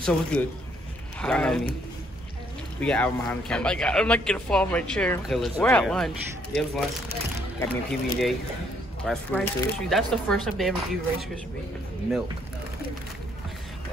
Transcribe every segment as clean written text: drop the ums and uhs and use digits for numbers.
So what's good? Y'all know me. We got Albert behind the Oh camera. my god, I'm not gonna fall off my chair. Okay, We're at lunch. Yeah, it was lunch. Got me a PB&J. Rice Krispies. That's the first time they ever give you Rice Krispies. Milk.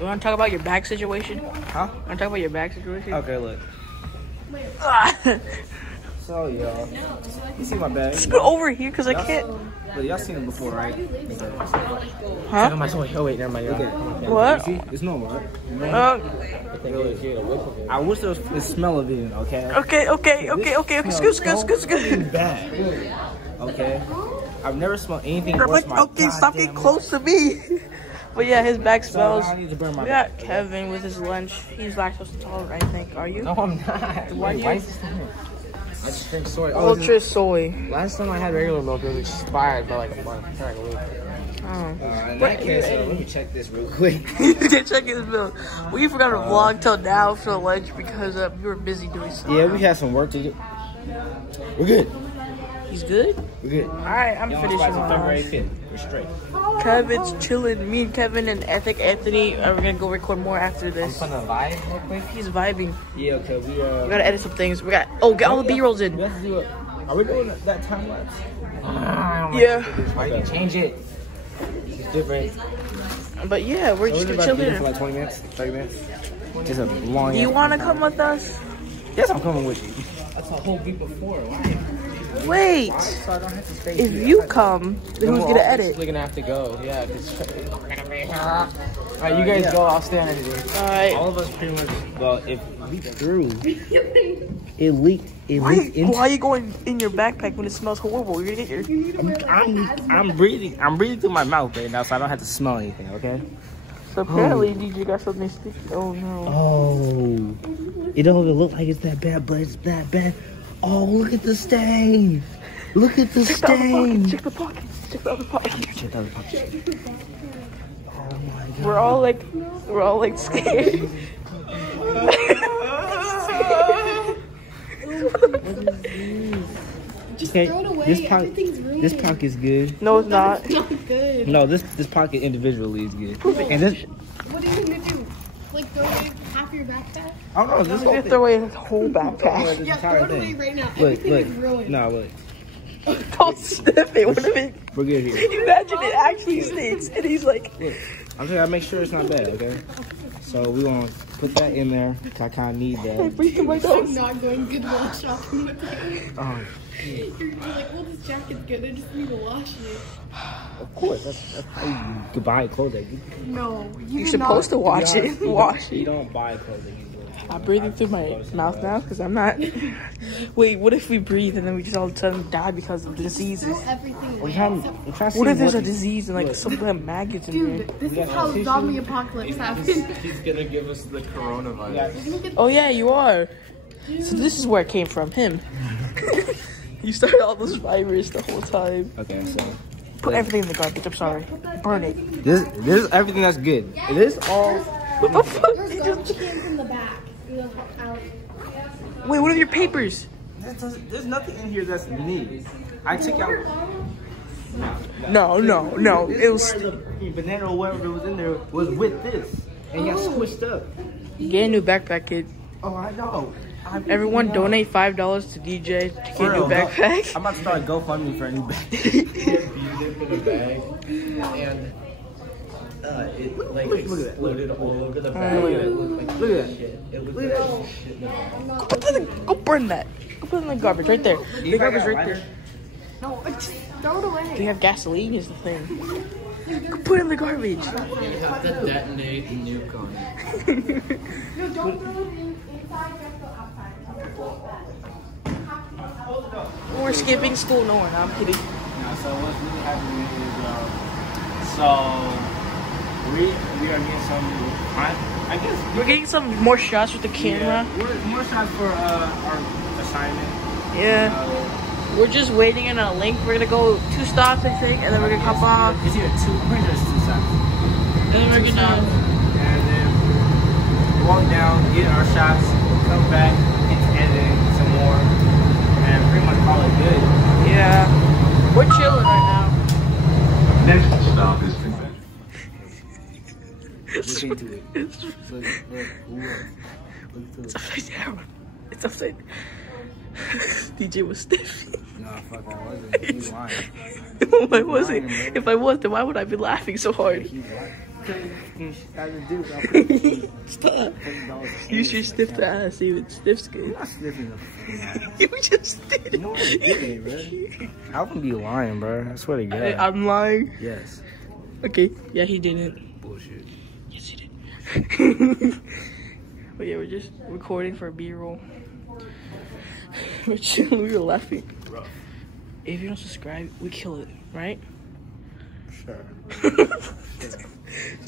You wanna talk about your bag situation? Huh? Wanna talk about your bag situation? Okay, look. So, y'all. You see my bag? Just go over here because I can't. But y'all seen it before, right? Huh? Oh, wait, never mind. Okay. What? See? It's normal, right? I wish there was the smell of it, okay? Okay. Scoot. Bad. Okay? I've never smelled anything worse. Okay, stop getting close to me. But yeah, his bag smells. I need to burn my We got Kevin with his lunch. He's lactose intolerant, I think. Are you? No, I'm not. Why is this thing? I just drink soy. Ultra soy. Last time I had regular milk, it was expired by like a month. Like a week. In that case, let me check this real quick. Check his bill. We forgot to vlog till now for lunch because we were busy doing stuff. Yeah, we had some work to do. We're good. He's good? We're good. Alright, I'm finishing February 5th. We're straight. Kevin's chilling. Me and Kevin and I think Anthony are gonna go record more after this. I'm gonna vibe real quick. He's vibing. Yeah, okay, we gotta edit some things. Get all the B-rolls in. We have to do it. Are we doing that time lapse? Yeah. Why you change it? It's different. But yeah, we're just gonna chill here here. for like 20 minutes, 30 minutes. Just a long. Do you wanna come with us? Yes, I'm coming with you. That's a whole week before. Why? Wait. So I don't have to stay If you come, then who's gonna edit? We're gonna have to go. Yeah, because alright, you guys go. I'll stay on editing. Alright. All of us pretty much. Well, if we through, it leaked. Why are you going in your backpack when it smells horrible? You're gonna get your. I'm breathing. I'm breathing through my mouth right now, so I don't have to smell anything. Okay. So apparently, DJ got something sticky. Oh no. Oh, it don't even look like it's that bad, but it's that bad. Oh, look at the stain. Look at the stain. Check the pockets. Check the other pockets. Check the other pockets. Oh my god. We're all like scared. Just throw it away. Everything's ruined. This pocket's good. No, it's not. It's not good. No, this pocket individually is good. And this. What are you gonna do? Like throw away half your backpack? I don't know. This I'm gonna throw away his whole backpack. Yeah, throw it away right now. Look, Everything is ruined. No, look. Don't sniff it. What if it? We're good here. Imagine it actually stinks, and he's like. Look, I'm saying I make sure it's not bad, okay? So we gonna put that in there. I kind of need that. Breathe through my I'm nose. not going Goodwill shopping with you. Oh, You're like, well, this jacket's good. I just need to wash it. of course. That's how you buy clothes. No, You're supposed to wash it. Wash You it. don't buy clothes. I'm breathing through my mouth now because I'm not. Wait, what if we breathe and then we just all of a sudden die because of diseases? throw everything away. What if there's a disease and like some kind of maggots in there? Dude, this is how zombie apocalypse happens. He's gonna give us the coronavirus. Oh yeah, you are. So this is where it came from, him. You started all those virus the whole time. Okay, so Put everything in the garbage. I'm sorry. Burn it. this is everything that's good. This all. What the fuck? There's garbage cans in the back. Wait, what are your papers? There's nothing in here that's me. I took out. No. It was. The banana or whatever was in there was with this, and got squished up. Get a new backpack, kid. Oh, I know. Everyone donate $5 to DJ to get a new backpack. I'm about to start a GoFundMe for a new bag. Beat it in a bag, and it like look at that. exploded all over the bag. Look and it looked like Look at that. shit. It looked like shit in the bag. Go burn that. Go put it in the garbage right there. The garbage right there. No, just throw it away. Do you have gasoline? Is the thing. Go put it in the garbage. You have to detonate the nuke on it. No, don't throw it inside, just go outside. We're skipping school. No, we're not. I'm kidding. So what's really happening is, we are getting some. I guess We're getting some more shots with the camera. We're more shots for our assignment. Yeah. We're just waiting in a link. We're gonna go 2 stops, I think, and then we're gonna come off. It's either 2. I'm pretty sure it's 2 stops. And then we're gonna. And then walk down, get our shots, come back, get to editing some more, and pretty much call it good. Yeah. We're chilling right now. Next stop is Look into it. Look, It's upside down. It's upside down. DJ was stiff. Nah, fuck, I wasn't. He was lying. No, I wasn't. If I was, then why would I be laughing so hard? He was lying. Stop. Use your stiff ass, even stiff's good. I'm not sniffing the fucking ass. You just did. You know what I did, bro? How can be lying, bro? I swear to God. I'm lying. Yes. Okay. Yeah, he didn't. Bullshit. Yes, he did. But yeah, we're just recording for a B-roll. We're chilling. We were laughing. Rough. If you don't subscribe, we kill it, right? Sure.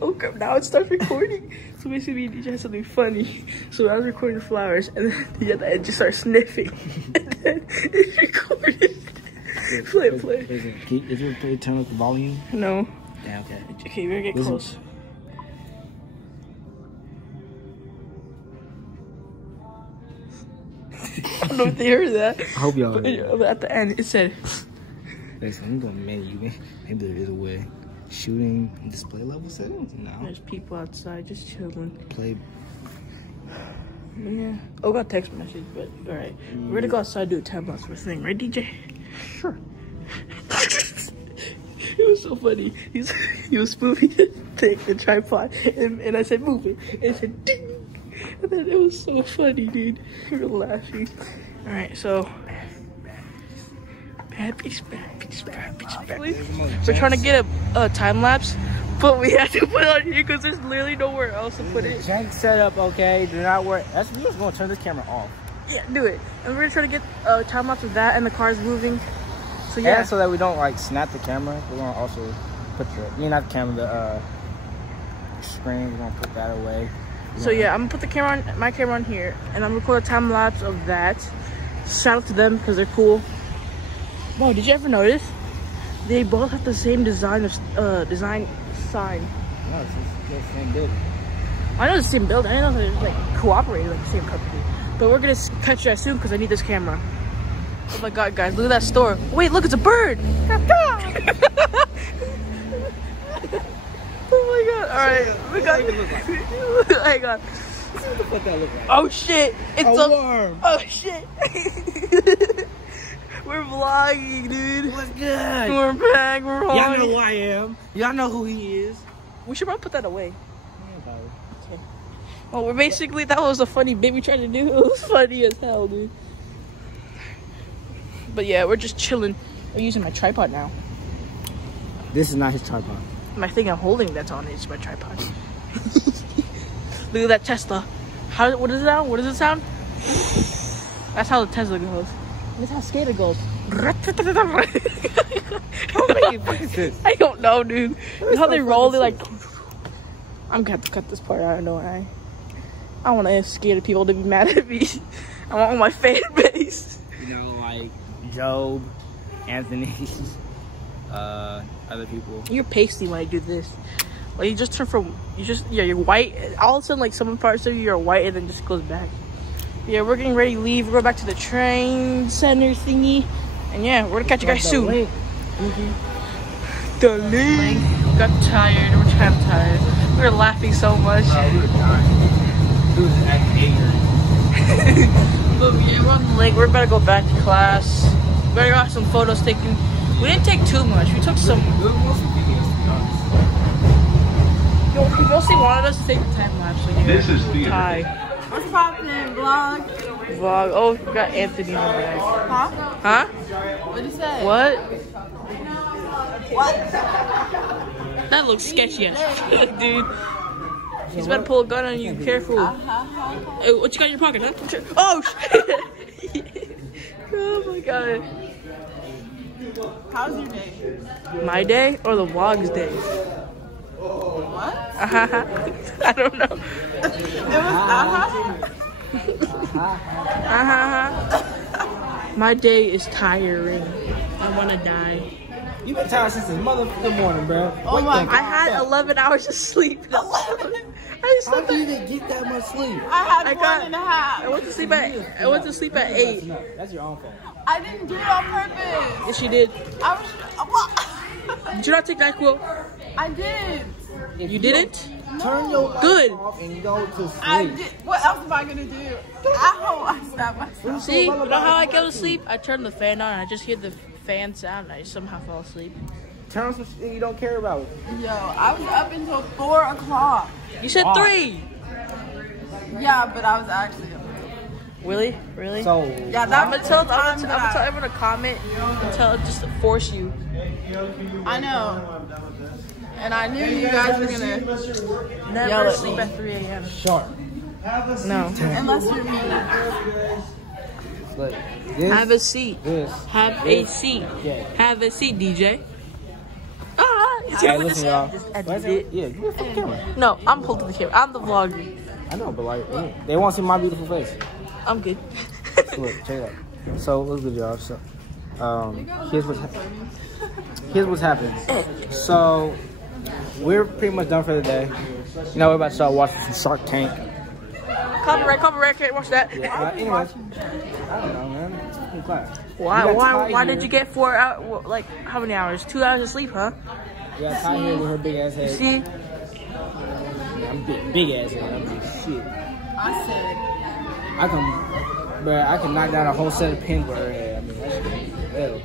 Oh crap, now it starts recording. So basically, DJ has something funny. So I was recording the flowers, and then he at the end just started sniffing. And then it's recorded. Play. Is it turn up the volume? No. Yeah, okay. Okay, we're gonna get close. I don't know if they heard that. I hope y'all heard that. But at the end, it said, Listen, I'm gonna menu. Maybe there is a way. Shooting display level settings? No. there's people outside just chilling. Play. Yeah. Oh, got a text message, but alright. We're gonna go outside and do a time lapse for a thing, right, DJ? Sure. It was so funny. He was moving the tripod, and I said, move it. And it said, ding. And then it was so funny, dude. We were laughing. Alright, so. Bad bitch. We're trying to get a time lapse, but we had to put it on here because there's literally nowhere else to put it. Jank setup, okay. Do not worry. We're just gonna turn this camera off. Yeah, do it. And we're trying to get a time lapse of that and the car's moving. So yeah. And so that we don't like snap the camera, we're gonna also put not the camera, the screen. We're gonna put that away. So yeah, I'm gonna put the camera on, my camera on here, and I'm gonna record a time lapse of that. Shout out to them because they're cool. Whoa, did you ever notice? They both have the same design design sign. No, it's the same building. I know it's the same building. I didn't know they're like cooperating like the same company. But we're gonna catch you guys soon because I need this camera. Oh my god, guys, look at that store. Wait, look, it's a bird. Oh my god! All right, we got. Hang on. What that look like? Oh shit! It's A worm. Oh shit! We're vlogging, dude. What's good? We're back. We're vlogging. Y'all know who I am. Y'all know who he is. We should probably put that away. Well, we're basically, that was a funny bit we tried to do. It was funny as hell, dude. But yeah, we're just chilling. I'm using my tripod now. This is not his tripod. My thing I'm holding that's on it is my tripod. Look at that Tesla. What does it sound? What does it sound? That's how the Tesla goes. That's how skater goes. I don't know, dude. You know how they roll? They like. I'm gonna have to cut this part out. I don't know why. I want to scare people to be mad at me. I want my fan base. You know, like Job, Anthony, other people. You're pasty when I do this. Like you just turn from you're white. All of a sudden, like some parts of you are white, and then just goes back. Yeah, we're getting ready to leave. We're going back to the train center thingy, and yeah, we're gonna catch you guys soon. The link. We got tired. We're kind of tired. We were laughing so much. We were dying. He was acting ignorant. But yeah, we're on the link. We're about to go back to class. We already got some photos taken. We didn't take too much. We took some. It was mostly videos, to be honest. Yo, he mostly wanted us to take the time lapse. So yeah, This is theater. Hi. What's poppin', vlog? Vlog. Oh, we got Anthony in the bag. Huh? Huh? What'd you say? What? What? That looks sketchy as fuck, dude. He's about to pull a gun on you. Careful. Hey, what you got in your pocket, huh? Oh, shit. Oh, my God. How's your day? My day or the vlog's day? What? I don't know. It was My day is tiring. I want to die. You've been tired since this motherfucking morning, bro. Oh my I had 11 hours of sleep. 11? I How do you even get that much sleep? I had I one got- and a half. I went to sleep at 8. That's your own fault. I didn't do it on purpose. Yes, you did. I was. What? Did you not take NyQuil? I did. You didn't? Turn your lights Good. off and go to sleep. I did. What else am I gonna do? Ow! I stabbed myself. See, you know how I go to sleep? I turn the fan on and I just hear the fan sound and I somehow fall asleep. Turn on some shit you don't care about. Yo, I was up until 4 o'clock. You said Why? 3. Yeah, but I was actually up. Really? Really? So, Yeah, I'm gonna tell everyone to comment until just to force you. I know. And I knew you guys were gonna yell Never at sleep me. at 3 a.m. sharp. No. Unless you're me. Look, this, Have a seat. this. Have a seat. Yeah. Have a seat, DJ. Ah! Hey, listen, y'all. Just edit it. Yeah, give me a fucking camera. No, I'm holding the camera. I'm the vlogger. I know, but like, they want to see my beautiful face. I'm good. So look, check it out. So, what's good, y'all? So, here's what's happening. So, we're pretty much done for the day. You know, we're about to start watching some Shark Tank. Copyright, can't watch that. Yeah, anyways, I don't know, man. It's fucking class. Why did you get 4 hours, like, how many hours? 2 hours of sleep, huh? Yeah, Ty here with her big ass head. See? Yeah, I'm big ass head. I'm big shit. I said. I can knock down a whole set of pins with her head. I mean, that shit. Hell.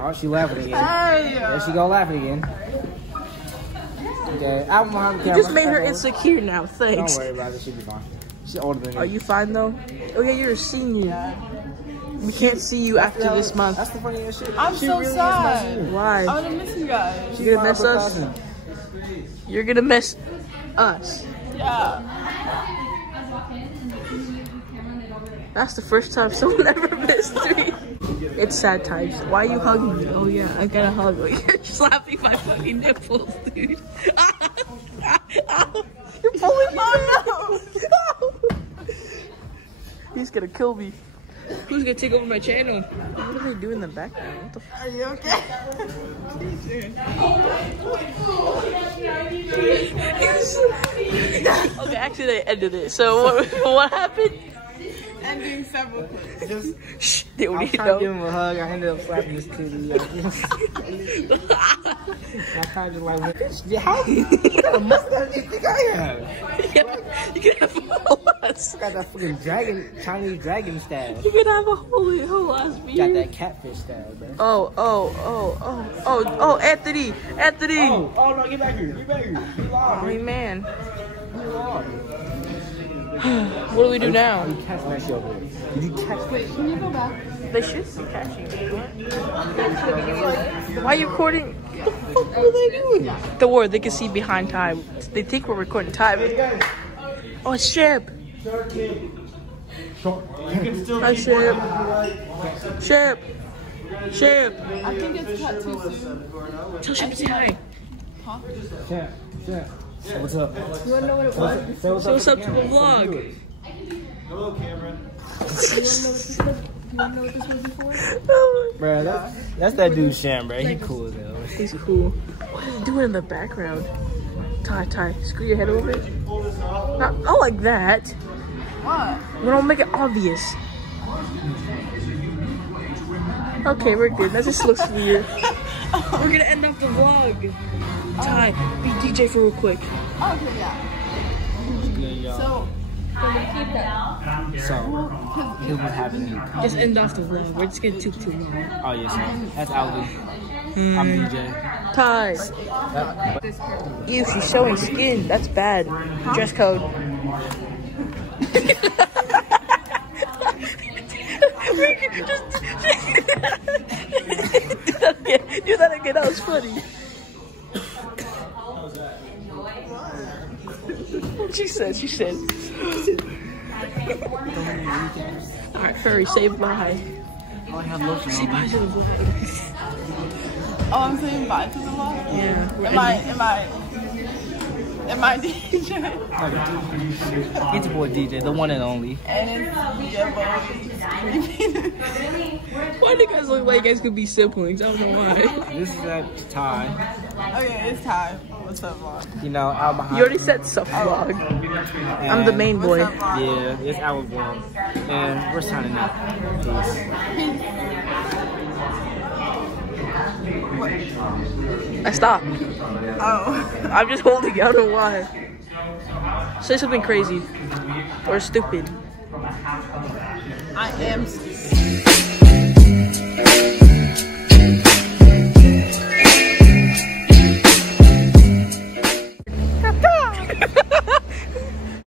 Oh, she laughing again. Hey. There she go laughing again. Okay, I'm behind the You camera. just made her insecure now, thanks. Don't worry about it. She'll be fine. She's older than me. Are you fine, though? Oh, yeah, you're a senior. We can't see you after this month. That's the funniest shit. I'm She so really is sad. my senior. Why? I'm gonna miss you guys. She's You're gonna my miss us? cousin. You're gonna miss us. Yeah. That's the first time someone ever missed me. It's sad times. Why are you hugging me? Oh yeah, I gotta hug. You're slapping my fucking nipples, dude. You're pulling my nose. He's gonna kill me. Who's gonna take over my channel? What are they doing in the background? What the fuck? Are you okay? Okay, actually they ended it. So what happened? Ending several clips. Shh, they don't I was need to trying to give know. him a hug. I ended up slapping his titty. I kind of like, bitch, how what kind of mustache do you think I have? Yeah, you can have a whole ass. I got that fucking Chinese dragon stash. You can have a whole ass beard. Got that catfish stash, bro. Oh, Anthony. Oh, no, get back here. Get back here. You I live. mean, man. You live. What do we do now? Are you catching that shit over there? Did you catch that? Can you go back? They should be catching me. Why are you recording? What are they doing? Don't worry, they can see behind time. They think we're recording time. Oh, it's Shep. Hi, Shep. Shep. I think it's cut too soon. Tell Shep to say hi. Champ. So what's up? You wanna know what it was? Say So what's up to the vlog? Hello, Cameron. You wanna know what this was before? Bro, that's that dude Sham, bro. He cool as hell. He's cool. What are they doing in the background? Ty, screw your head a little bit. Not like that. What? We don't make it obvious. Okay, we're good. That just looks weird. We're gonna end off the vlog. Ty, be DJ for real quick. Oh, okay, yeah. So, So, here's what's happening. Just end off the vlog. We're just gonna toot too long. Oh, yes, that's Alvin. I'm DJ. Ty. Ew, she's showing skin. That's bad. Dress code. Do that again. That was funny. She said. Alright, hurry, say bye. Say bye to the vlog. oh, I'm saying bye to the vlog? Yeah. we're Am I DJ? It's your boy DJ, the one and only. And it's Why do you guys look like you guys could be siblings? I don't know why. This is that Ty. Okay, it's time. What's up, vlog? You know, out behind. You already said stuff vlog. I'm the main boy. What's up, vlog? Yeah, it's our vlog. And we're signing out. Peace. I stopped. Oh. I'm just holding. I don't know why. Say something crazy or stupid. I am.